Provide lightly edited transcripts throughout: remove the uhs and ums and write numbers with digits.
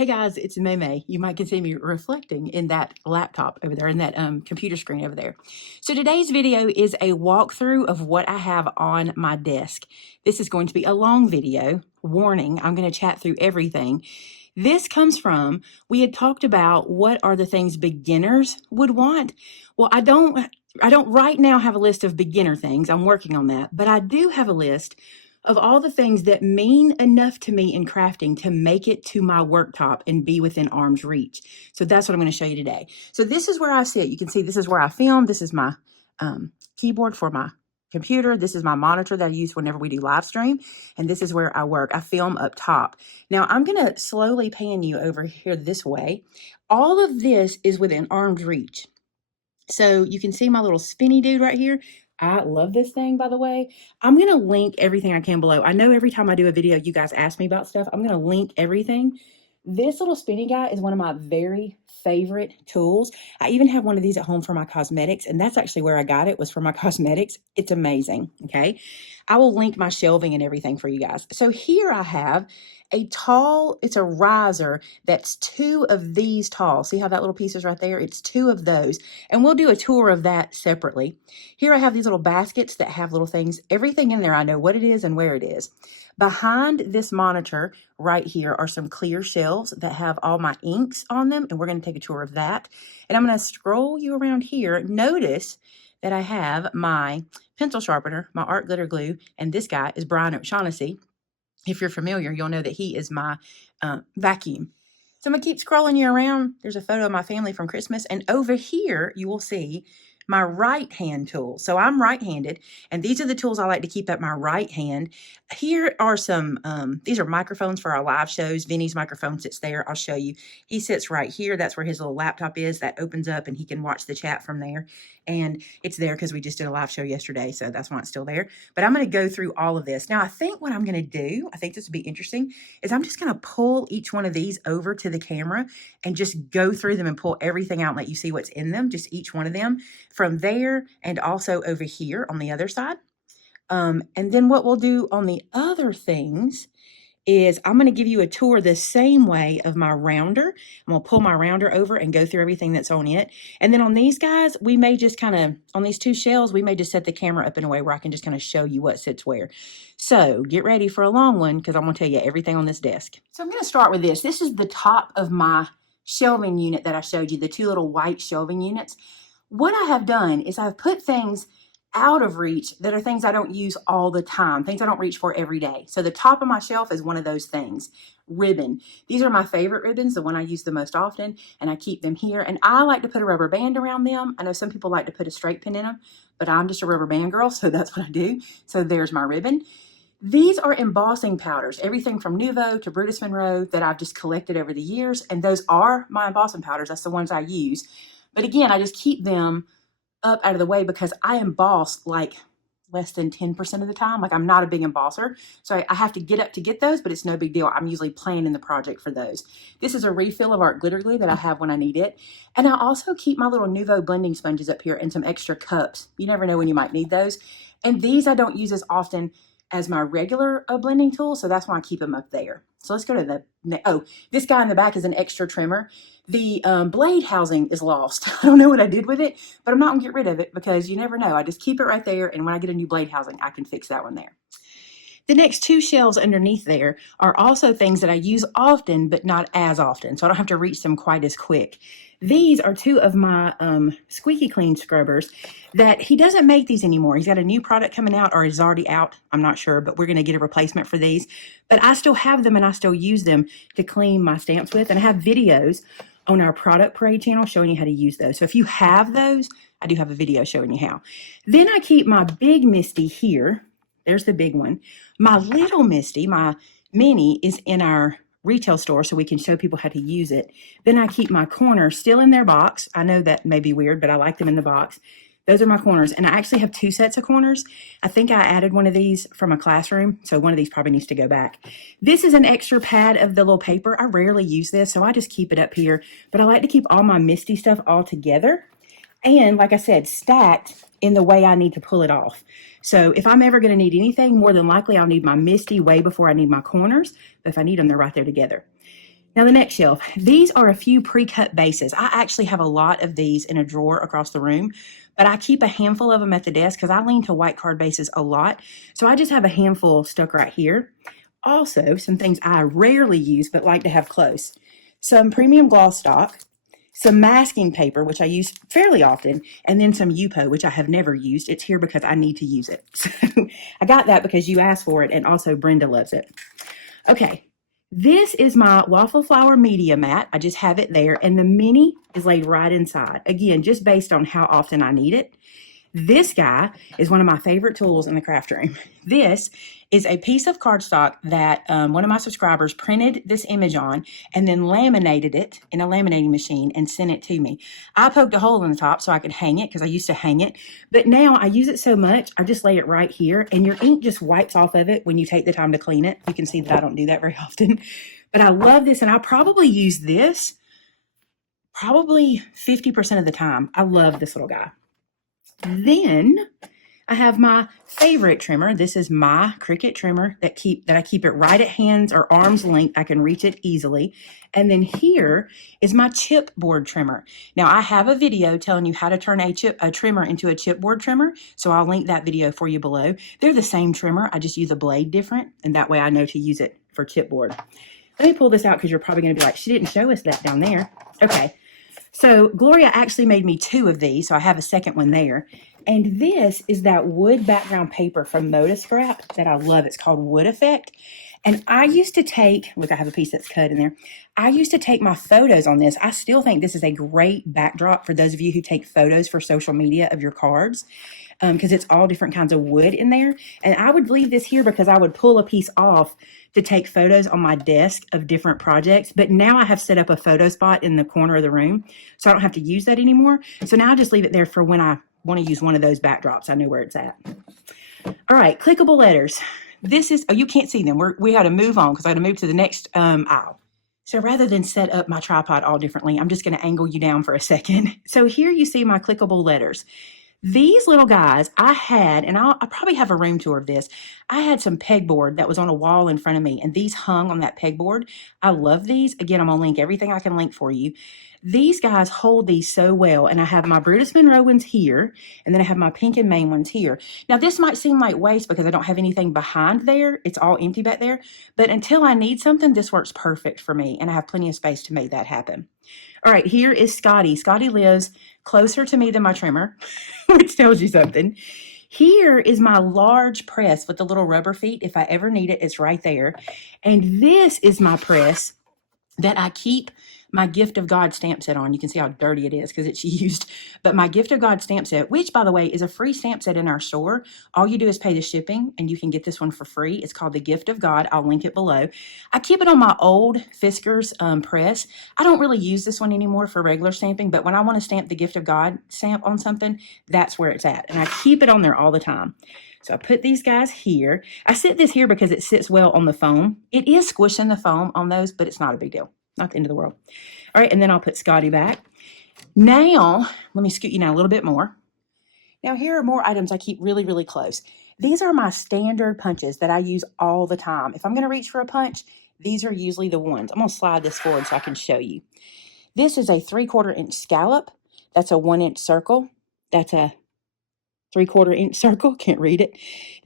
Hey guys, it's Maymay. You might can see me reflecting in that laptop over there, in that computer screen over there. So today's video is a walkthrough of what I have on my desk. This is going to be a long video. Warning, I'm going to chat through everything. This comes from, we had talked about what are the things beginners would want. Well, I don't right now have a list of beginner things. I'm working on that, but I do have a list of all the things that mean enough to me in crafting to make it to my worktop and be within arm's reach. So that's what I'm going to show you today. So this is where I sit. You can see this is where I film. This is my keyboard for my computer. This is my monitor that I use whenever we do live stream. And this is where I work. I film up top. Now I'm going to slowly pan you over here this way. All of this is within arm's reach. So you can see my little spinny dude right here. I love this thing, by the way. I'm going to link everything I can below. I know every time I do a video, you guys ask me about stuff. I'm going to link everything. This little spinny guy is one of my very favorite tools. I even have one of these at home for my cosmetics, and that's actually where I got it, was for my cosmetics. It's amazing, okay? I will link my shelving and everything for you guys. So here I have a tall, it's a riser that's 2 of these tall. See how that little piece is right there? It's 2 of those. And we'll do a tour of that separately. Here I have these little baskets that have little things. Everything in there, I know what it is and where it is. Behind this monitor right here are some clear shelves that have all my inks on them, and we're going to take a tour of that. And I'm going to scroll you around here. Notice that I have my pencil sharpener, my art glitter glue, and this guy is Brian O'Shaughnessy. If you're familiar, you'll know that he is my vacuum. So I'm going to keep scrolling you around. There's a photo of my family from Christmas. And over here, you will see my right hand tool. So I'm right-handed, and these are the tools I like to keep at my right hand. Here are some, these are microphones for our live shows. Vinny's microphone sits there. I'll show you. He sits right here. That's where his little laptop is. That opens up and he can watch the chat from there. And it's there because we just did a live show yesterday, so that's why it's still there. But I'm going to go through all of this. Now, I think what I'm going to do, I think this would be interesting, is I'm just going to pull each one of these over to the camera and just go through them and pull everything out and let you see what's in them, just each one of them from there and also over here on the other side. And then what we'll do on the other things is I'm going to give you a tour the same way of my rounder. I'm going to pull my rounder over and go through everything that's on it. And then on these guys, we may just kind of, on these 2 shells, we may just set the camera up in a way where I can just kind of show you what sits where. So get ready for a long one because I'm going to tell you everything on this desk. So I'm going to start with this. This is the top of my shelving unit that I showed you, the 2 little white shelving units. What I have done is I've put things out of reach that are things I don't use all the time, things I don't reach for every day. So the top of my shelf is one of those things. Ribbon. These are my favorite ribbons, the one I use the most often, and I keep them here. And I like to put a rubber band around them. I know some people like to put a straight pin in them, but I'm just a rubber band girl, so that's what I do. So there's my ribbon. These are embossing powders, everything from Nouveau to Brutus Monroe that I've just collected over the years. And those are my embossing powders. That's the ones I use. But again, I just keep them up out of the way because I emboss like less than 10% of the time. Like I'm not a big embosser. So I have to get up to get those, but it's no big deal. I'm usually planning the project for those. This is a refill of art glitter glue that I have when I need it. And I also keep my little Nouveau blending sponges up here and some extra cups. You never know when you might need those. And these I don't use as often as my regular blending tool. So that's why I keep them up there. So let's go to the, oh, this guy in the back is an extra trimmer. The blade housing is lost. I don't know what I did with it, but I'm not gonna get rid of it because you never know. I just keep it right there, and when I get a new blade housing, I can fix that one there. The next 2 shelves underneath there are also things that I use often, but not as often, so I don't have to reach them quite as quick. These are 2 of my squeaky clean scrubbers that he doesn't make these anymore. He's got a new product coming out, or is already out. I'm not sure, but we're going to get a replacement for these. But I still have them, and I still use them to clean my stamps with. And I have videos on our Product Parade channel showing you how to use those. So if you have those, I do have a video showing you how. Then I keep my big Misty here. There's the big one. My little Misty, my mini, is in our retail store so we can show people how to use it. Then I keep my corners still in their box. I know that may be weird, but I like them in the box. Those are my corners. And I actually have 2 sets of corners. I think I added one of these from a classroom, so one of these probably needs to go back. This is an extra pad of the little paper. I rarely use this, so I just keep it up here. But I like to keep all my Misty stuff all together. And like I said, stacked in the way I need to pull it off. So if I'm ever going to need anything, more than likely I'll need my Misty way before I need my corners. But if I need them, they're right there together. Now the next shelf, these are a few pre-cut bases. I actually have a lot of these in a drawer across the room, but I keep a handful of them at the desk because I lean to white card bases a lot. So I just have a handful stuck right here. Also, some things I rarely use but like to have close. Some premium gloss stock, some masking paper, which I use fairly often, and then some UPO, which I have never used. It's here because I need to use it. So I got that because you asked for it, and also Brenda loves it. Okay, this is my waffle flower media mat. I just have it there, and the mini is laid right inside. Again, just based on how often I need it. This guy is one of my favorite tools in the craft room. This is a piece of cardstock that one of my subscribers printed this image on and then laminated it in a laminating machine and sent it to me. I poked a hole in the top so I could hang it because I used to hang it, but now I use it so much, I just lay it right here and your ink just wipes off of it when you take the time to clean it. You can see that I don't do that very often, but I love this and I probably use this probably 50% of the time. I love this little guy. Then I have my favorite trimmer. This is my Cricut trimmer that I keep it right at hands or arm's length. I can reach it easily. And then here is my chipboard trimmer. Now I have a video telling you how to turn a trimmer into a chipboard trimmer. So I'll link that video for you below. They're the same trimmer. I just use a blade different. And that way I know to use it for chipboard. Let me pull this out because you're probably going to be like, she didn't show us that down there. Okay. So Gloria actually made me 2 of these, so I have a second one there. And this is that wood background paper from Moda Scrap that I love. It's called Wood Effect. And I used to take, look, I have a piece that's cut in there. I used to take my photos on this. I still think this is a great backdrop for those of you who take photos for social media of your cards, because it's all different kinds of wood in there. And I would leave this here because I would pull a piece off to take photos on my desk of different projects. But now I have set up a photo spot in the corner of the room, so I don't have to use that anymore. So now I just leave it there for when I want to use one of those backdrops. I know where it's at. All right, clickable letters. This is, oh, you can't see them. We had to move on because I had to move to the next aisle. So rather than set up my tripod all differently, I'm just going to angle you down for a second. So here you see my clickable letters. These little guys I had, and I probably have a room tour of this. I had some pegboard that was on a wall in front of me, and these hung on that pegboard. I love these. Again, I'm going to link everything I can link for you. These guys hold these so well, and I have my Brutus Monroe ones here, and then I have my Pink and Maine ones here. Now, this might seem like waste because I don't have anything behind there. It's all empty back there, but until I need something, this works perfect for me, and I have plenty of space to make that happen. All right, here is Scotty. Scotty lives closer to me than my trimmer, which tells you something. Here is my large press with the little rubber feet. If I ever need it, it's right there. And this is my press that I keep my Gift of God stamp set on. You can see how dirty it is because it's used. But my Gift of God stamp set, which, by the way, is a free stamp set in our store. All you do is pay the shipping, and you can get this one for free. It's called the Gift of God. I'll link it below. I keep it on my old Fiskars press. I don't really use this one anymore for regular stamping, but when I want to stamp the Gift of God stamp on something, that's where it's at. And I keep it on there all the time. So I put these guys here. I sit this here because it sits well on the foam. It is squishing the foam on those, but it's not a big deal. Not the end of the world. All right, and then I'll put Scotty back. Now, let me scoot you down a little bit more. Now, here are more items I keep really, really close. These are my standard punches that I use all the time. If I'm going to reach for a punch, these are usually the ones. I'm going to slide this forward so I can show you. This is a 3/4 inch scallop. That's a 1 inch circle. That's a 3/4 inch circle. Can't read it.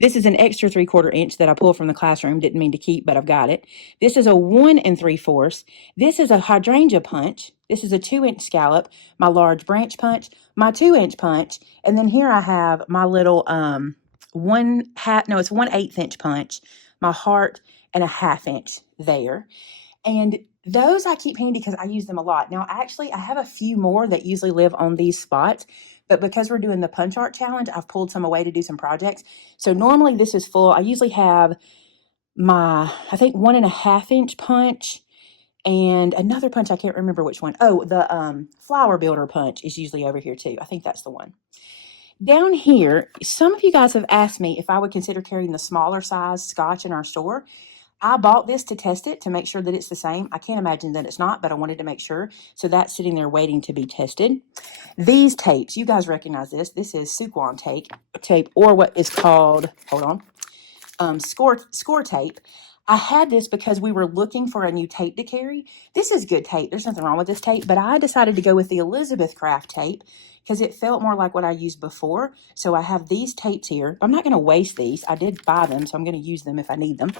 This is an extra 3/4 inch that I pulled from the classroom. Didn't mean to keep, but I've got it. This is a 1 3/4. This is a hydrangea punch. This is a 2 inch scallop. My large branch punch. My 2 inch punch. And then here I have my little it's 1/8 inch punch. My heart and a 1/2 inch there. And those I keep handy because I use them a lot. Now, actually, I have a few more that usually live on these spots. But because we're doing the punch art challenge, I've pulled some away to do some projects. So normally this is full. I usually have my, I think 1.5 inch punch and another punch. I can't remember which one. Oh, the flower builder punch is usually over here too. I think that's the one. Down here, some of you guys have asked me if I would consider carrying the smaller size Scotch in our store. I bought this to test it to make sure that it's the same. I can't imagine that it's not, but I wanted to make sure. So that's sitting there waiting to be tested. These tapes, you guys recognize this. This is Suquan tape, or what is called, hold on, score tape. I had this because we were looking for a new tape to carry. This is good tape. There's nothing wrong with this tape, but I decided to go with the Elizabeth Craft tape because it felt more like what I used before. So I have these tapes here. I'm not going to waste these. I did buy them, so I'm going to use them if I need them.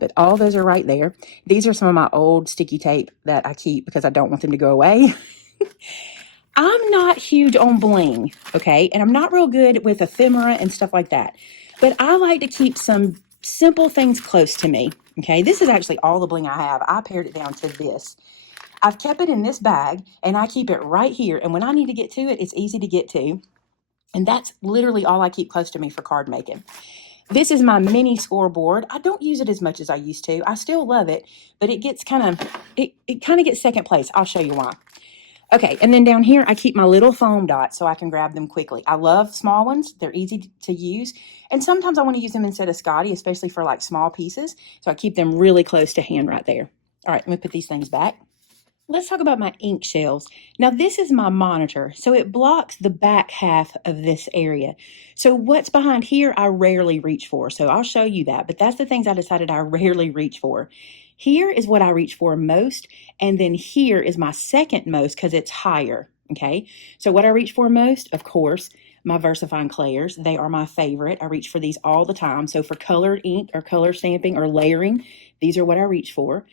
But all those are right there. These are some of my old sticky tape that I keep because I don't want them to go away. I'm not huge on bling, okay? And I'm not real good with ephemera and stuff like that. But I like to keep some simple things close to me, okay? This is actually all the bling I have. I pared it down to this. I've kept it in this bag, and I keep it right here. And when I need to get to it, it's easy to get to. And that's literally all I keep close to me for card making. This is my mini scoreboard. I don't use it as much as I used to. I still love it, but it gets it kind of gets second place. I'll show you why. Okay, and then down here, I keep my little foam dots so I can grab them quickly. I love small ones. They're easy to use. And sometimes I want to use them instead of Scotty, especially for like small pieces. So I keep them really close to hand right there. All right, let me put these things back. Let's talk about my ink shelves. Now, this is my monitor, so it blocks the back half of this area. So what's behind here, I rarely reach for. So I'll show you that, but that's the things I decided I rarely reach for. Here is what I reach for most, and then here is my second most because it's higher, okay? So what I reach for most, of course, my VersaFine Clairs. They are my favorite. I reach for these all the time. So for colored ink or color stamping or layering, these are what I reach for.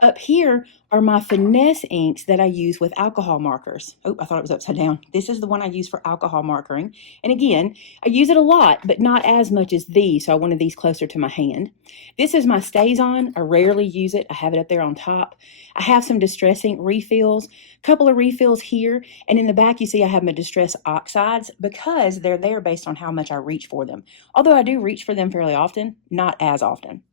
Up here are my finesse inks that I use with alcohol markers. Oh, I thought it was upside down. This is the one I use for alcohol markering. And again, I use it a lot, but not as much as these, so I wanted these closer to my hand. This is my StazOn. I rarely use it. I have it up there on top. I have some Distress ink refills, a couple of refills here, and in the back you see I have my Distress oxides because they're there based on how much I reach for them. Although I do reach for them fairly often, not as often.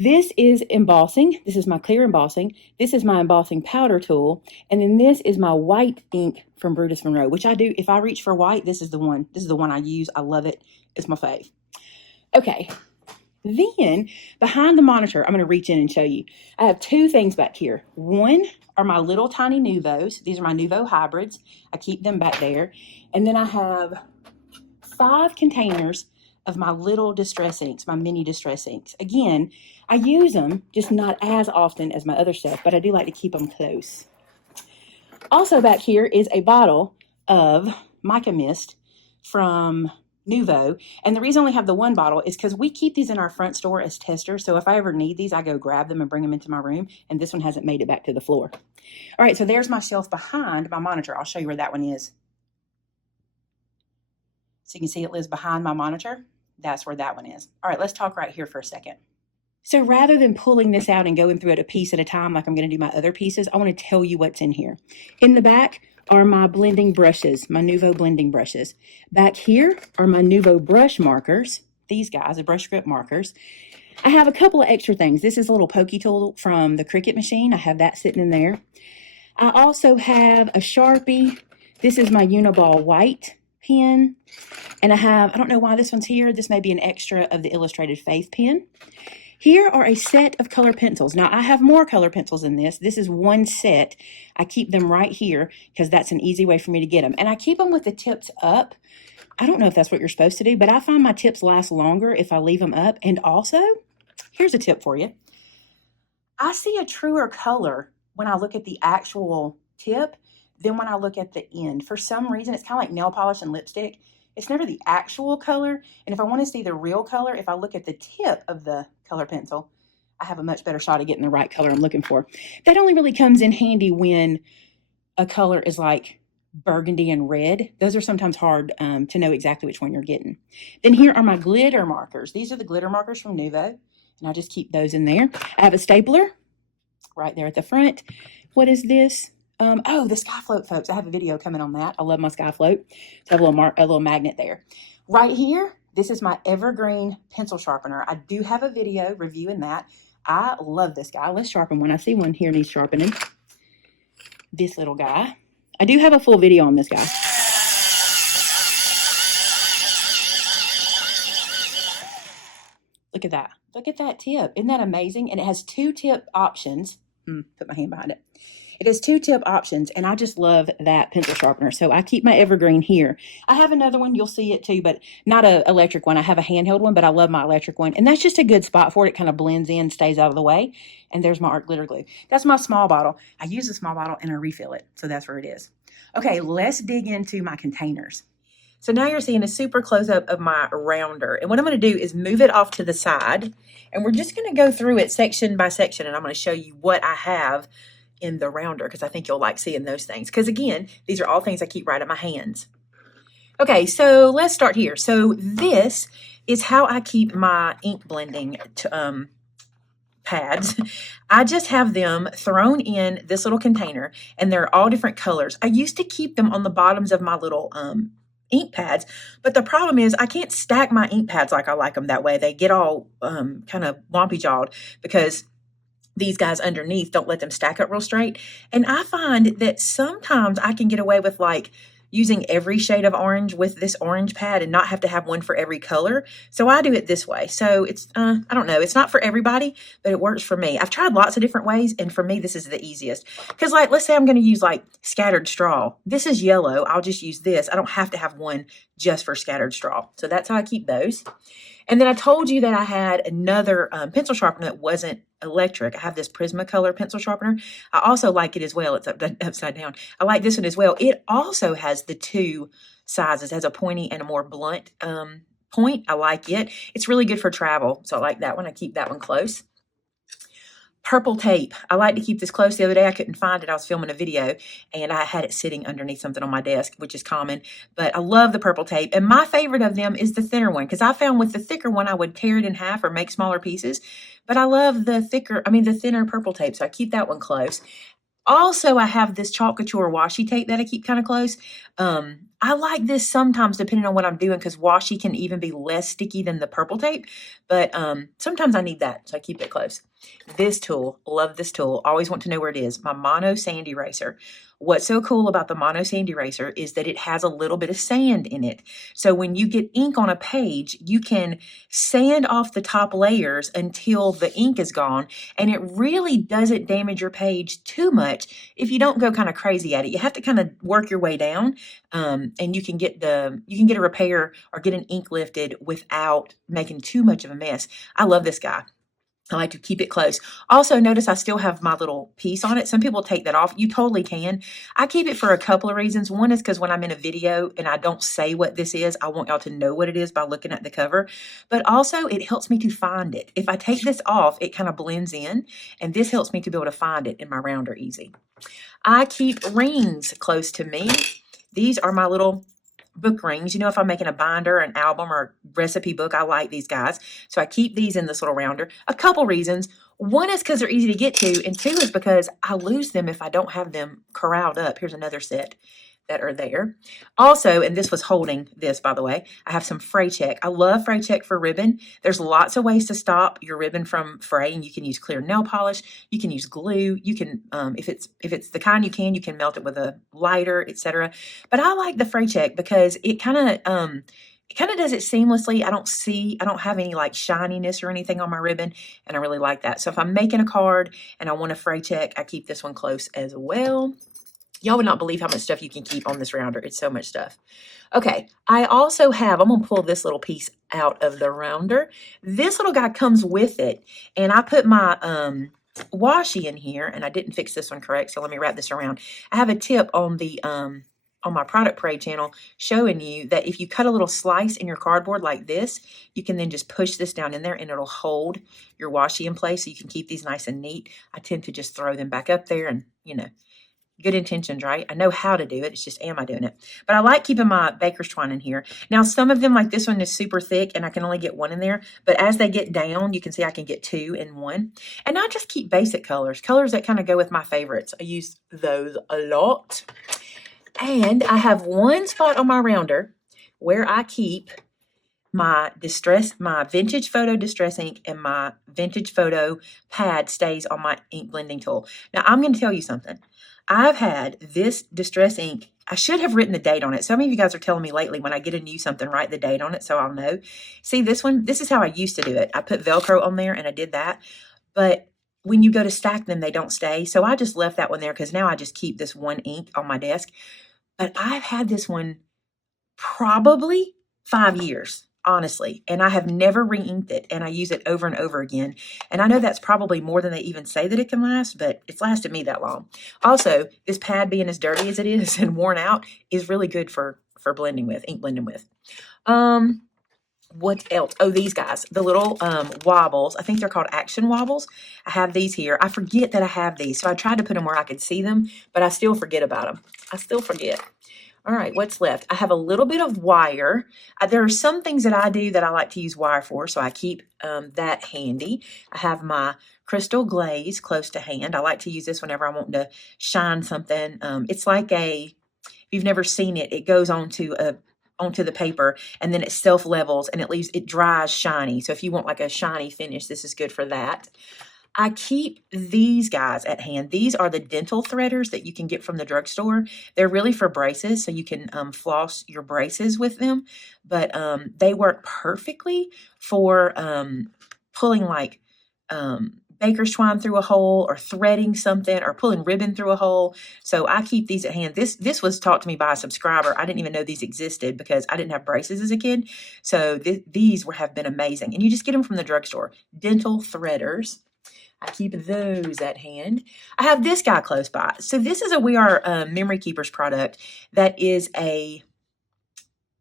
This is embossing. This is my clear embossing. This is my embossing powder tool. And then this is my white ink from Brutus Monroe, which I do. If I reach for white, this is the one. This is the one I use. I love it. It's my fave. Okay. Then behind the monitor, I'm going to reach in and show you. I have two things back here. One are my little tiny Nuvos. These are my Nuvo hybrids. I keep them back there. And then I have 5 containers of my little distress inks, my mini distress inks. Again, I use them, just not as often as my other stuff, but I do like to keep them close. Also back here is a bottle of mica mist from Nuvo. And the reason I only have the one bottle is because we keep these in our front store as testers. So if I ever need these, I go grab them and bring them into my room. And this one hasn't made it back to the floor. All right, so there's my shelf behind my monitor. I'll show you where that one is. So you can see it lives behind my monitor. That's where that one is. All right, let's talk right here for a second. So rather than pulling this out and going through it a piece at a time like I'm going to do my other pieces, I want to tell you what's in here. In the back are my blending brushes, my Nuvo blending brushes. Back here are my Nuvo brush markers. These guys, the brush grip markers. I have a couple of extra things. This is a little pokey tool from the Cricut machine. I have that sitting in there. I also have a Sharpie. This is my Uniball white pen. And I don't know why this one's here. This may be an extra of the Illustrated Faith pen. Here are a set of color pencils. Now, I have more color pencils in this. This is one set. I keep them right here because that's an easy way for me to get them. And I keep them with the tips up. I don't know if that's what you're supposed to do, but I find my tips last longer if I leave them up. And also, here's a tip for you. I see a truer color when I look at the actual tip than when I look at the end. For some reason, it's kind of like nail polish and lipstick. It's never the actual color. And if I want to see the real color, if I look at the tip of the color pencil, I have a much better shot at getting the right color I'm looking for. That only really comes in handy when a color is like burgundy and red. Those are sometimes hard to know exactly which one you're getting. Then here are my glitter markers. These are the glitter markers from Nuvo, and I just keep those in there. I have a stapler right there at the front. What is this? Oh, the sky float, folks. I have a video coming on that. I love my sky float. So I have a little magnet there. Right here, this is my evergreen pencil sharpener. I do have a video reviewing that. I love this guy. Let's sharpen one. I see one here needs sharpening. This little guy. I do have a full video on this guy. Look at that. Look at that tip. Isn't that amazing? And it has 2 tip options. Put my hand behind it. It has 2 tip options, and I just love that pencil sharpener. So I keep my evergreen here. I have another one, you'll see it too, but not an electric one. I have a handheld one, but I love my electric one. And that's just a good spot for it. It kind of blends in, stays out of the way. And there's my art glitter glue. That's my small bottle. I use the small bottle and I refill it. So that's where it is. Okay, let's dig into my containers. So now you're seeing a super close-up of my rounder. And what I'm going to do is move it off to the side. And we're just going to go through it section by section. And I'm going to show you what I have in the rounder, because I think you'll like seeing those things. Because again, these are all things I keep right in my hands. Okay, so let's start here. So this is how I keep my ink blending pads. I just have them thrown in this little container, and they're all different colors. I used to keep them on the bottoms of my little ink pads, but the problem is I can't stack my ink pads like I like them that way. They get all kind of wompy jawed because these guys underneath don't let them stack up real straight. And I find that sometimes I can get away with like using every shade of orange with this orange pad and not have to have one for every color. So I do it this way. So it's, I don't know, it's not for everybody, but it works for me. I've tried lots of different ways, and for me, this is the easiest. Because like, let's say I'm going to use like scattered straw. This is yellow. I'll just use this. I don't have to have one just for scattered straw. So that's how I keep those. And then I told you that I had another pencil sharpener that wasn't electric. I have this Prismacolor pencil sharpener. I also like it as well. It's upside down. I like this one as well. It also has the 2 sizes. It has a pointy and a more blunt point. I like it. It's really good for travel. So I like that one. I keep that one close. Purple tape. I like to keep this close. The other day I couldn't find it. I was filming a video and I had it sitting underneath something on my desk, which is common, but I love the purple tape. And my favorite of them is the thinner one, because I found with the thicker one I would tear it in half or make smaller pieces. But I love the thinner purple tape, so I keep that one close. Also, I have this Chalk Couture washi tape that I keep kind of close. I like this sometimes depending on what I'm doing, because washi can even be less sticky than the purple tape. But sometimes I need that, so I keep it close. This tool, love this tool. Always want to know where it is. My Mono Sand Eraser. What's so cool about the Mono Sand Eraser is that it has a little bit of sand in it. So when you get ink on a page, you can sand off the top layers until the ink is gone. And it really doesn't damage your page too much if you don't go kind of crazy at it. You have to kind of work your way down, and you can get a repair or get an ink lifted without making too much of a mess. I love this guy. I like to keep it close. Also, notice I still have my little piece on it. Some people take that off. You totally can. I keep it for a couple of reasons. One is because when I'm in a video and I don't say what this is, I want y'all to know what it is by looking at the cover. But also, it helps me to find it. If I take this off, it kind of blends in, and this helps me to be able to find it in my rounder easy. I keep rings close to me. These are my little book rings. You know, if I'm making a binder, an album, or a recipe book, I like these guys. So I keep these in this little rounder. A couple reasons. One is because they're easy to get to, and 2 is because I lose them if I don't have them corralled up. Here's another set that are there. Also, and this was holding this, by the way, I have some fray check. I love fray check for ribbon. There's lots of ways to stop your ribbon from fraying. You can use clear nail polish. You can use glue. You can, if it's the kind you can melt it with a lighter, etc. But I like the fray check because it kind of does it seamlessly. I don't have any like shininess or anything on my ribbon, and I really like that. So if I'm making a card and I want a fray check, I keep this one close as well. Y'all would not believe how much stuff you can keep on this rounder. It's so much stuff. Okay, I also have, I'm going to pull this little piece out of the rounder. This little guy comes with it, and I put my washi in here, and I didn't fix this one correct, so let me wrap this around. I have a tip on the on my Product Parade channel showing you that if you cut a little slice in your cardboard like this, you can then just push this down in there, and it'll hold your washi in place so you can keep these nice and neat. I tend to just throw them back up there, and you know, good intentions, right? I know how to do it. It's just, am I doing it? But I like keeping my baker's twine in here. Now, some of them, like this one, is super thick, and I can only get one in there. But as they get down, you can see I can get 2 in one. And I just keep basic colors that kind of go with my favorites. I use those a lot. And I have one spot on my rounder where I keep my vintage photo distress ink, and my vintage photo pad stays on my ink blending tool. Now, I'm going to tell you something. I've had this distress ink. I should have written the date on it. Some of you guys are telling me lately when I get a new something, write the date on it so I'll know. See, this one, this is how I used to do it. I put Velcro on there and I did that. But when you go to stack them, they don't stay. So I just left that one there because now I just keep this one ink on my desk. But I've had this one probably 5 years, honestly, and I have never re-inked it, and I use it over and over again. And I know that's probably more than they even say that it can last, but it's lasted me that long. Also, this pad being as dirty as it is and worn out is really good for blending with, ink blending with. What else? Oh, these guys, the little wobbles. I think they're called action wobbles. I have these here. I forget that I have these, so I tried to put them where I could see them, but I still forget about them. I still forget. All right, what's left? I have a little bit of wire. There are some things that I do that I like to use wire for, so I keep that handy. I have my crystal glaze close to hand. I like to use this whenever I want to shine something. It's like if you've never seen it, it goes onto the paper and then it self-levels and it dries shiny. So if you want like a shiny finish, this is good for that. I keep these guys at hand. These are the dental threaders that you can get from the drugstore. They're really for braces, so you can floss your braces with them. But they work perfectly for pulling like baker's twine through a hole or threading something or pulling ribbon through a hole. So I keep these at hand. This was taught to me by a subscriber. I didn't even know these existed because I didn't have braces as a kid. So these have been amazing. And you just get them from the drugstore. Dental threaders. I keep those at hand. I have this guy close by. So this is a We Are Memory Keepers product that is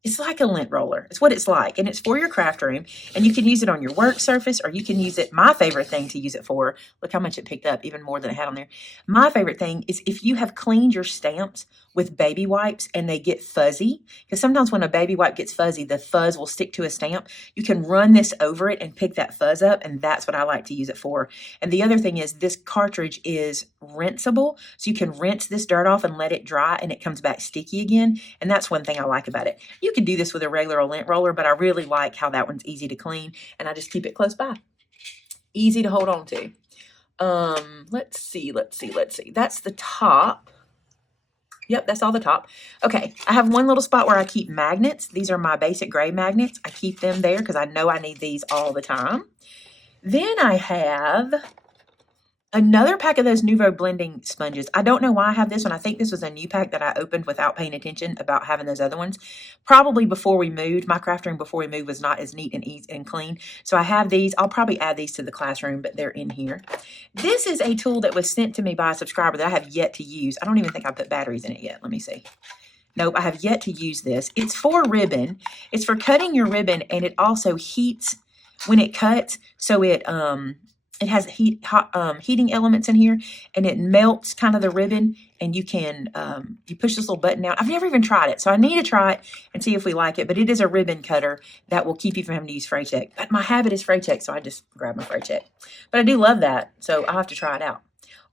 it's like a lint roller. It's what it's like. And it's for your craft room. And you can use it on your work surface or you can use it. My favorite thing to use it for, look how much it picked up, even more than it had on there. My favorite thing is if you have cleaned your stamps with baby wipes and they get fuzzy, because sometimes when a baby wipe gets fuzzy, the fuzz will stick to a stamp. You can run this over it and pick that fuzz up, and that's what I like to use it for. And the other thing is this cartridge is rinsable, so you can rinse this dirt off and let it dry, and it comes back sticky again, and that's one thing I like about it. You can do this with a regular lint roller, but I really like how that one's easy to clean, and I just keep it close by. Easy to hold on to. Let's see. That's the top. Yep, that's all the top. Okay, I have one little spot where I keep magnets. These are my basic gray magnets. I keep them there because I know I need these all the time. Then I have another pack of those Nuvo blending sponges. I don't know why I have this one. I think this was a new pack that I opened without paying attention about having those other ones. Probably before we moved. My craft room before we moved was not as neat and easy and clean. So I have these. I'll probably add these to the classroom, but they're in here. This is a tool that was sent to me by a subscriber that I have yet to use. I don't even think I put batteries in it yet. Let me see. Nope, I have yet to use this. It's for ribbon. It's for cutting your ribbon, and it also heats when it cuts. So it has heating elements in here, and it melts kind of the ribbon, and you can you push this little button out. I've never even tried it, so I need to try it and see if we like it. But it is a ribbon cutter that will keep you from having to use fray check. But my habit is fray check, so I just grab my fray check. But I do love that, so I'll have to try it out.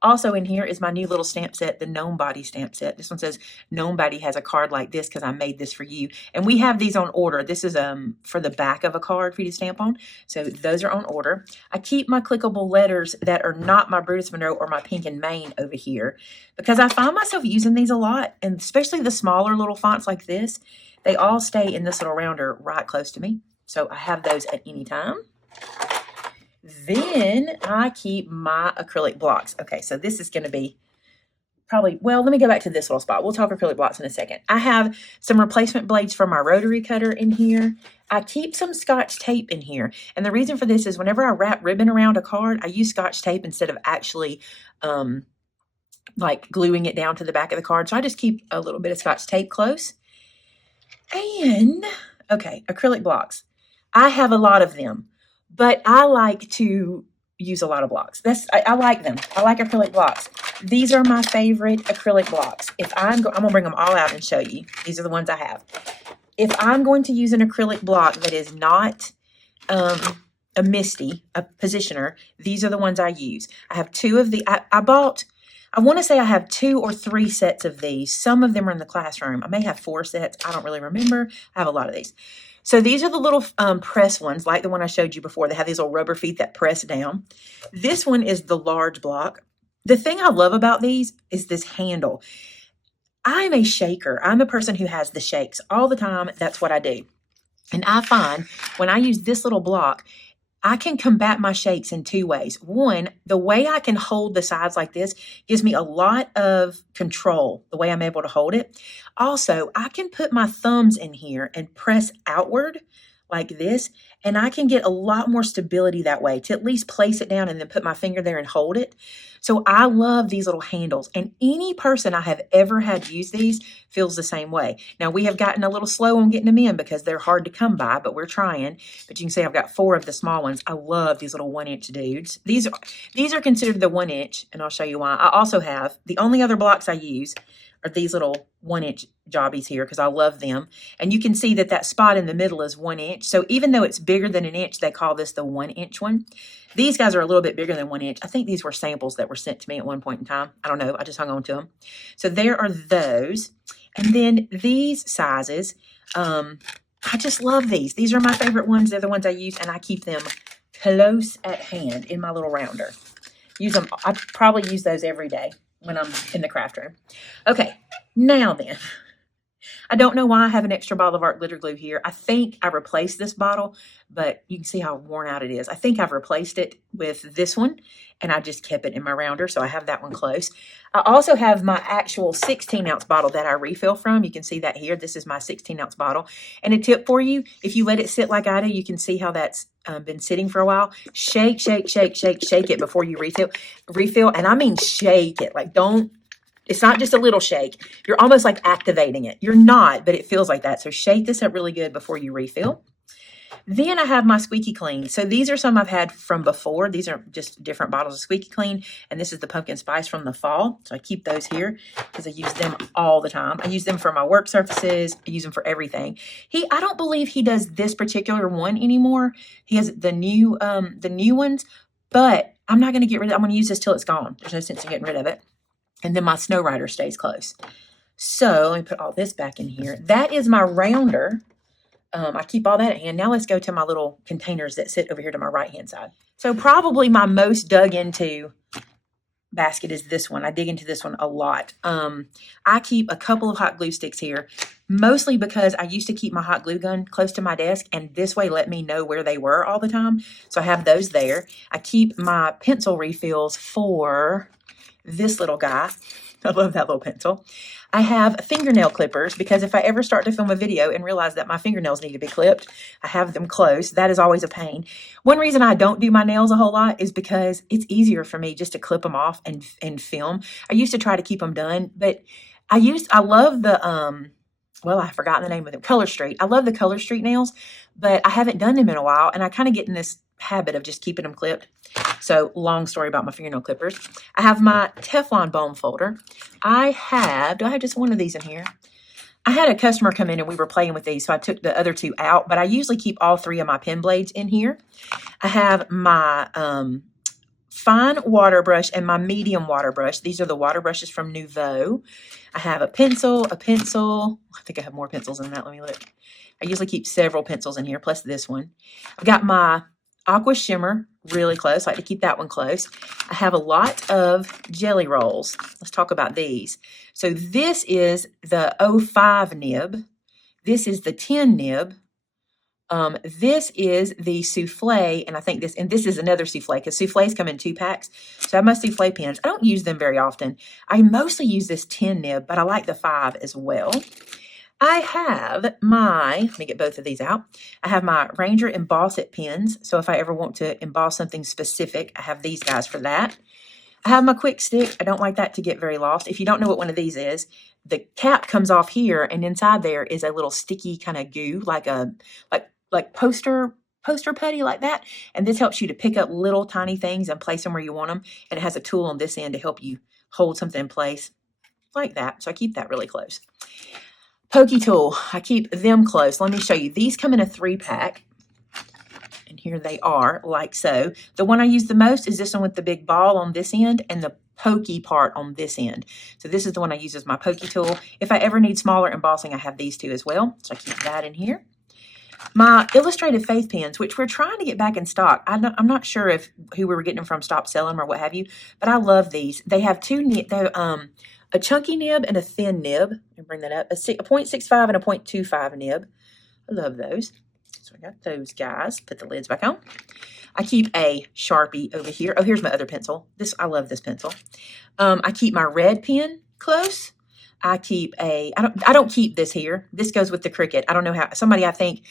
Also in here is my new little stamp set, the Gnome Body stamp set. This one says Gnome Body has a card like this because I made this for you. And we have these on order. This is for the back of a card for you to stamp on. So those are on order. I keep my clickable letters that are not my Brutus Monroe or my Pink and Main over here because I find myself using these a lot, and especially the smaller little fonts like this. They all stay in this little rounder right close to me. So I have those at any time. Then I keep my acrylic blocks. Okay, so this is going to be probably, well, let me go back to this little spot. We'll talk acrylic blocks in a second. I have some replacement blades for my rotary cutter in here. I keep some Scotch tape in here. And the reason for this is whenever I wrap ribbon around a card, I use Scotch tape instead of actually like gluing it down to the back of the card. So I just keep a little bit of Scotch tape close. And, okay, acrylic blocks. I have a lot of them. But I like to use a lot of blocks. I like them. I like acrylic blocks. These are my favorite acrylic blocks. I'm going to bring them all out and show you. These are the ones I have. If I'm going to use an acrylic block that is not a MISTI, a positioner, these are the ones I use. I have two of the, I want to say I have 2 or 3 sets of these. Some of them are in the classroom. I may have 4 sets. I don't really remember. I have a lot of these. So these are the little press ones, like the one I showed you before. They have these little rubber feet that press down. This one is the large block. The thing I love about these is this handle. I'm a shaker. I'm a person who has the shakes all the time. That's what I do. And I find when I use this little block, I can combat my shakes in two ways. One, the way I can hold the sides like this gives me a lot of control, the way I'm able to hold it. Also, I can put my thumbs in here and press outward like this, and I can get a lot more stability that way to at least place it down and then put my finger there and hold it. So I love these little handles, and any person I have ever had use these feels the same way. Now, we have gotten a little slow on getting them in because they're hard to come by, but we're trying. But you can see I've got 4 of the small ones. I love these little 1-inch dudes. These are considered the 1-inch, and I'll show you why. I also have, the only other blocks I use are these little 1-inch jobbies here because I love them. And you can see that that spot in the middle is 1 inch. So even though it's bigger than an inch, they call this the 1-inch one. These guys are a little bit bigger than 1 inch. I think these were samples that were sent to me at one point in time. I don't know. I just hung on to them. So there are those. And then these sizes, I just love these. These are my favorite ones. They're the ones I use, and I keep them close at hand in my little rounder. Use them. I probably use those every day when I'm in the craft room. Okay, now then, I don't know why I have an extra bottle of art glitter glue here. I think I replaced this bottle, but you can see how worn out it is. I think I've replaced it with this one, and I just kept it in my rounder, so I have that one close. I also have my actual 16-ounce bottle that I refill from. You can see that here. This is my 16-ounce bottle. And a tip for you, if you let it sit like I do, you can see how that's been sitting for a while. Shake, shake, shake, shake, shake it before you refill. And I mean shake it. Like, don't, it's not just a little shake. You're almost like activating it. You're not, but it feels like that. So shake this up really good before you refill. Then I have my Squeaky Clean. So these are some I've had from before. These are just different bottles of Squeaky Clean. And this is the pumpkin spice from the fall. So I keep those here because I use them all the time. I use them for my work surfaces. I use them for everything. I don't believe he does this particular one anymore. He has the new ones, but I'm not going to get rid of it. I'm going to use this till it's gone. There's no sense in getting rid of it. And then my Snow Rider stays close. So let me put all this back in here. That is my rounder. I keep all that at hand. Now let's go to my little containers that sit over here to my right-hand side. So probably my most dug into basket is this one. I dig into this one a lot. I keep a couple of hot glue sticks here, mostly because I used to keep my hot glue gun close to my desk, and this way let me know where they were all the time. So I have those there. I keep my pencil refills for this little guy. I love that little pencil. I have fingernail clippers because if I ever start to film a video and realize that my fingernails need to be clipped, I have them close. That is always a pain. One reason I don't do my nails a whole lot is because it's easier for me just to clip them off and film. I used to try to keep them done, but I love the, well, I've forgotten the name of them, Color Street. I love the Color Street nails, but I haven't done them in a while, and I kind of get in this habit of just keeping them clipped. So long story about my fingernail clippers. I have my Teflon bone folder. do I have just one of these in here? I had a customer come in and we were playing with these, so I took the other 2 out, but I usually keep all 3 of my pen blades in here. I have my fine water brush and my medium water brush. These are the water brushes from Nouveau. I have a pencil. I think I have more pencils than that. Let me look. I usually keep several pencils in here, plus this one. I've got my Aqua Shimmer really close. I like to keep that one close. I have a lot of jelly rolls. Let's talk about these. So this is the 05 nib. This is the 10 nib. This is the souffle, and I think this is another souffle because souffles come in 2 packs. So I have my souffle pens. I don't use them very often. I mostly use this 10 nib, but I like the 5 as well. I have let me get both of these out. I have my Ranger Emboss It pens. So if I ever want to emboss something specific, I have these guys for that. I have my Quick Stick. I don't like that to get very lost. If you don't know what one of these is, the cap comes off here, and inside there is a little sticky kind of goo, like poster putty like that. And this helps you to pick up little tiny things and place them where you want them. And it has a tool on this end to help you hold something in place like that. So I keep that really close. Pokey tool, I keep them close. Let me show you. These come in a 3-pack. And here they are, like so. The one I use the most is this one with the big ball on this end and the pokey part on this end. So this is the one I use as my pokey tool. If I ever need smaller embossing, I have these 2 as well. So I keep that in here. My Illustrated Faith pens, which we're trying to get back in stock. I'm not sure if who we were getting them from stopped selling them or what have you, but I love these. They have 2 a chunky nib and a thin nib. Let me bring that up. A 0.65 and a 0.25 nib. I love those. So I got those guys. Put the lids back on. I keep a Sharpie over here. Oh, here's my other pencil. I love this pencil. I keep my red pen close. I keep I don't keep this here. This goes with the Cricut. I don't know how, somebody, I think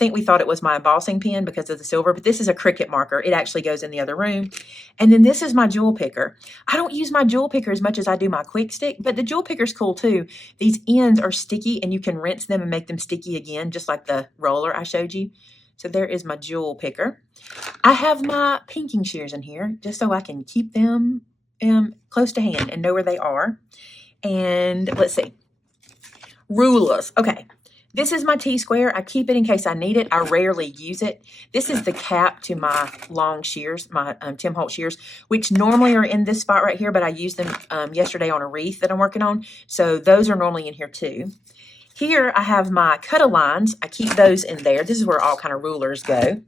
we thought it was my embossing pen because of the silver, but this is a Cricut marker. It actually goes in the other room. And then this is my jewel picker. I don't use my jewel picker as much as I do my quick stick, but the jewel picker's cool too. These ends are sticky and you can rinse them and make them sticky again, just like the roller I showed you. So there is my jewel picker. I have my pinking shears in here just so I can keep them close to hand and know where they are. And let's see, rulers. Okay, this is my T-square. I keep it in case I need it. I rarely use it. This is the cap to my long shears, my Tim Holtz shears, which normally are in this spot right here, but I used them yesterday on a wreath that I'm working on. So those are normally in here too. Here I have my cut-a-lines. I keep those in there. This is where all kind of rulers go.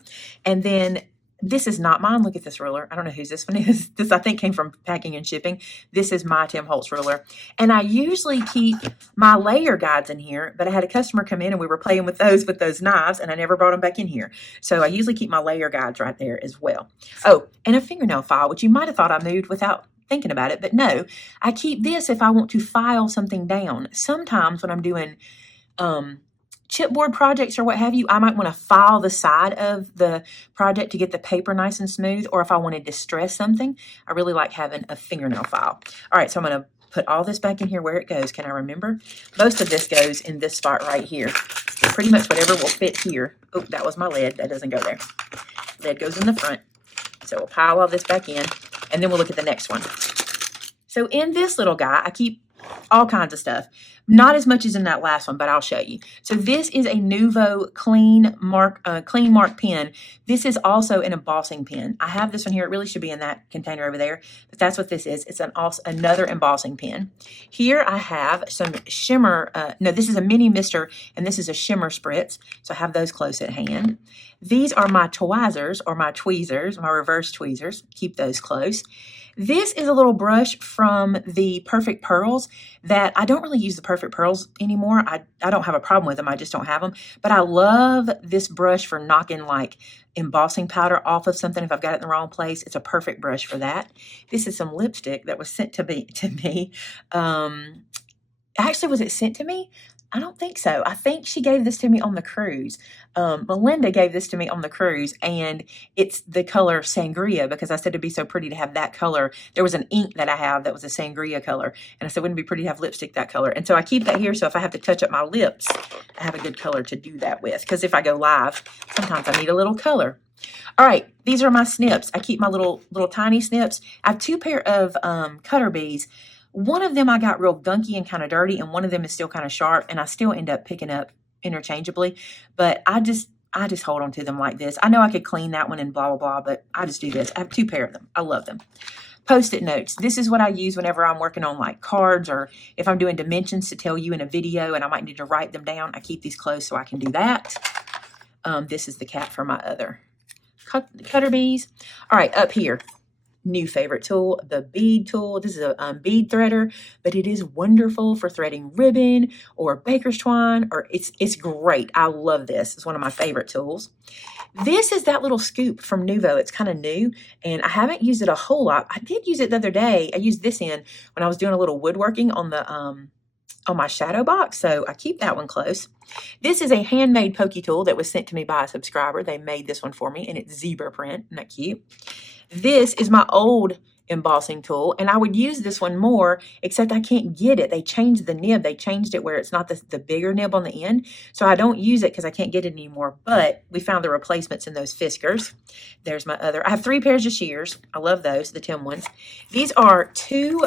And then this is not mine. Look at this ruler. I don't know whose this one is. This, I think, came from packing and shipping. This is my Tim Holtz ruler. And I usually keep my layer guides in here, but I had a customer come in and we were playing with those knives, and I never brought them back in here. So I usually keep my layer guides right there as well. Oh, and a fingernail file, which you might have thought I moved without thinking about it, but no. I keep this if I want to file something down. Sometimes when I'm doing chipboard projects or what have you, I might want to file the side of the project to get the paper nice and smooth, or if I want to distress something, I really like having a fingernail file. All right, so I'm going to put all this back in here where it goes. Can I remember? Most of this goes in this spot right here. Pretty much whatever will fit here. Oh, that was my lead. That doesn't go there. Lead goes in the front. So we'll pile all this back in, and then we'll look at the next one. So in this little guy, I keep all kinds of stuff. Not as much as in that last one, but I'll show you. So this is a Nuvo Clean Mark pen. This is also an embossing pen. I have this one here. It really should be in that container over there, but that's what this is. It's another embossing pen. Here I have some shimmer. No, this is a mini mister, and this is a shimmer spritz. So I have those close at hand. These are my tweezers, or my tweezers, my reverse tweezers. Keep those close. This is a little brush from the Perfect Pearls that I don't really use the Perfect Pearls anymore. I don't have a problem with them. I just don't have them. But I love this brush for knocking like embossing powder off of something if I've got it in the wrong place. It's a perfect brush for that. This is some lipstick that was sent to me. Actually, was it sent to me? I don't think so. I think she gave this to me on the cruise. Melinda gave this to me on the cruise, and it's the color Sangria because I said it'd be so pretty to have that color. There was an ink that I have that was a Sangria color, and I said wouldn't it be pretty to have lipstick that color. And so I keep that here, so if I have to touch up my lips, I have a good color to do that with, because if I go live, sometimes I need a little color. All right, these are my snips. I keep my little tiny snips. I have two pair of cutter bees. One of them I got real gunky and kind of dirty, and one of them is still kind of sharp, and I still end up picking up interchangeably, but I just hold on to them like this. I know I could clean that one and blah, blah, blah, but I just do this. I have two pair of them. I love them. Post-it notes. This is what I use whenever I'm working on like cards, or if I'm doing dimensions to tell you in a video and I might need to write them down. I keep these close so I can do that. This is the cap for my other cutter bees. All right, up here. New favorite tool, the bead tool. This is a bead threader, but it is wonderful for threading ribbon or baker's twine, or it's great. I love this. It's one of my favorite tools. This is that little scoop from Nuvo. It's kind of new, and I haven't used it a whole lot. I did use it the other day. I used this in when I was doing a little woodworking on the on my shadow box, so I keep that one close. This is a handmade pokey tool that was sent to me by a subscriber. They made this one for me, and it's zebra print. Isn't that cute? This is my old embossing tool, and I would use this one more, except I can't get it. They changed the nib. They changed it where it's not the bigger nib on the end, so I don't use it because I can't get it anymore, but we found the replacements in those Fiskars. There's my other. I have 3 pairs of shears. I love those, the Tim ones. These are 2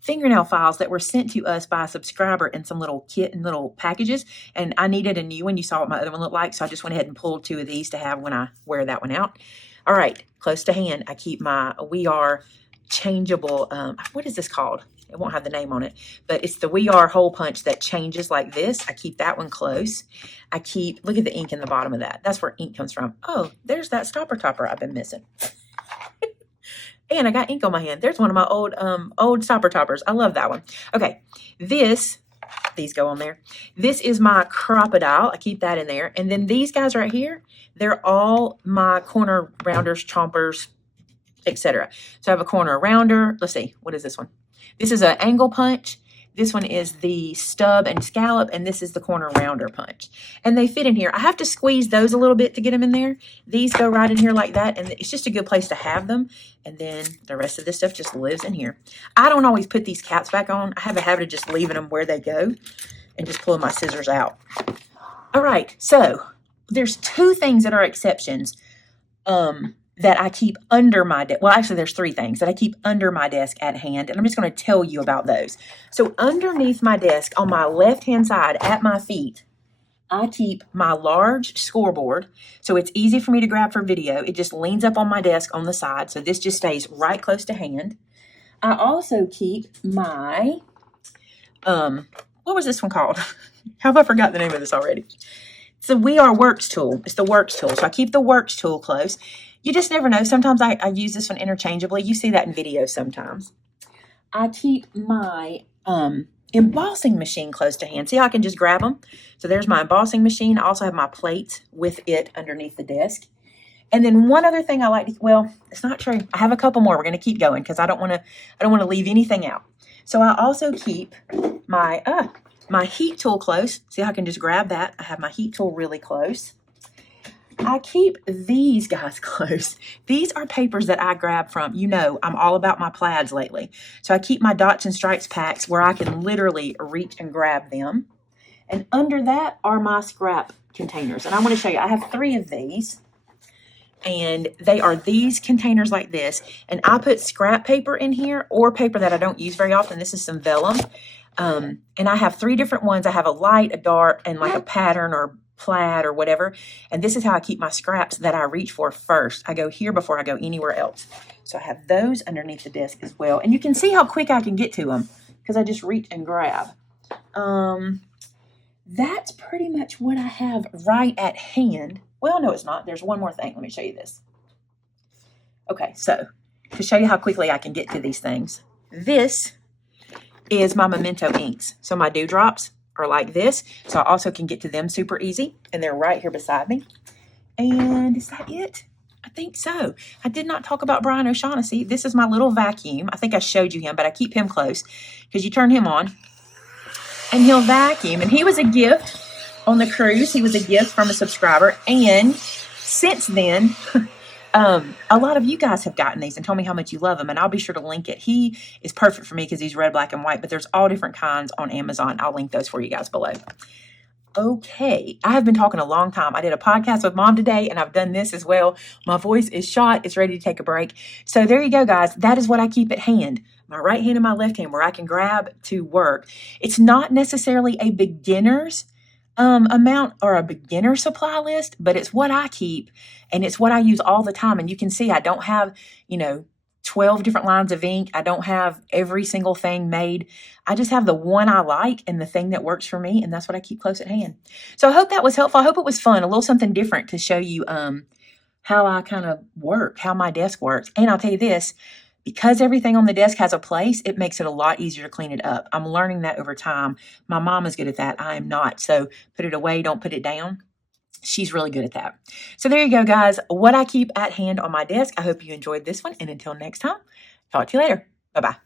fingernail files that were sent to us by a subscriber in some little kit and little packages, and I needed a new one. You saw what my other one looked like, so I just went ahead and pulled 2 of these to have when I wear that one out. All right, close to hand, I keep my We Are changeable, what is this called? It won't have the name on it, but it's the We Are hole punch that changes like this. I keep that one close. I keep, look at the ink in the bottom of that. That's where ink comes from. Oh, there's that stopper topper I've been missing. And I got ink on my hand. There's one of my old stopper toppers. I love that one. Okay, this these go on there. This is my crocodile. I keep that in there. And then these guys right here, they're all my corner rounders, chompers, etc. So I have a corner rounder. Let's see, what is this one? This is an angle punch. This one is the stub and scallop, and this is the corner rounder punch. And they fit in here. I have to squeeze those a little bit to get them in there. These go right in here like that, and it's just a good place to have them. And then the rest of this stuff just lives in here. I don't always put these caps back on. I have a habit of just leaving them where they go and just pulling my scissors out. All right, so there's two things that are exceptions that I keep under my desk. Well, actually, there's three things that I keep under my desk at hand, and I'm just going to tell you about those. So underneath my desk on my left-hand side at my feet, I keep my large scoreboard, so it's easy for me to grab for video. It just leans up on my desk on the side, so this just stays right close to hand. I also keep my, what was this one called? How have I forgot the name of this already? It's the We Are Works tool. It's the Works tool, so I keep the Works tool close. You just never know. Sometimes I use this one interchangeably. You see that in videos sometimes. I keep my embossing machine close to hand. See how I can just grab them? So there's my embossing machine. I also have my plates with it underneath the desk. And then one other thing I like to, well, it's not true. I have a couple more. We're going to keep going because I don't want to leave anything out. So I also keep my heat tool close. See how I can just grab that? I have my heat tool really close. I keep these guys close. These are papers that I grab from, I'm all about my plaids lately. So I keep my dots and stripes packs where I can literally reach and grab them. And under that are my scrap containers. And I want to show you, I have 3 of these. And they are these containers like this. And I put scrap paper in here or paper that I don't use very often. This is some vellum. And I have 3 different ones. I have a light, a dark, and like a pattern or plaid or whatever. And this is how I keep my scraps that I reach for first. I go here before I go anywhere else. So I have those underneath the desk as well. And you can see how quick I can get to them because I just reach and grab. That's pretty much what I have right at hand. Well, no, it's not. There's one more thing. Let me show you this. Okay, so to show you how quickly I can get to these things, this is my Memento inks. So my dewdrops are like this. So I also can get to them super easy. And they're right here beside me. And is that it? I think so. I did not talk about Brian O'Shaughnessy. This is my little vacuum. I think I showed you him, but I keep him close because you turn him on and he'll vacuum. And he was a gift on the cruise. He was a gift from a subscriber. And since then, a lot of you guys have gotten these and told me how much you love them, and I'll be sure to link it. He is perfect for me because he's red, black, and white, but there's all different kinds on Amazon. I'll link those for you guys below. Okay, I have been talking a long time. I did a podcast with Mom today, and I've done this as well. My voice is shot. It's ready to take a break. So there you go, guys. That is what I keep at hand. My right hand and my left hand where I can grab to work. It's not necessarily a beginner's amount or a beginner supply list, but it's what I keep and it's what I use all the time. And you can see I don't have, 12 different lines of ink. I don't have every single thing made. I just have the one I like and the thing that works for me. And that's what I keep close at hand. So I hope that was helpful. I hope it was fun, a little something different to show you how I kind of work, how my desk works. And I'll tell you this, because everything on the desk has a place, it makes it a lot easier to clean it up. I'm learning that over time. My mom is good at that. I am not. So put it away, don't put it down. She's really good at that. So there you go, guys. What I keep at hand on my desk. I hope you enjoyed this one. And until next time, talk to you later. Bye-bye.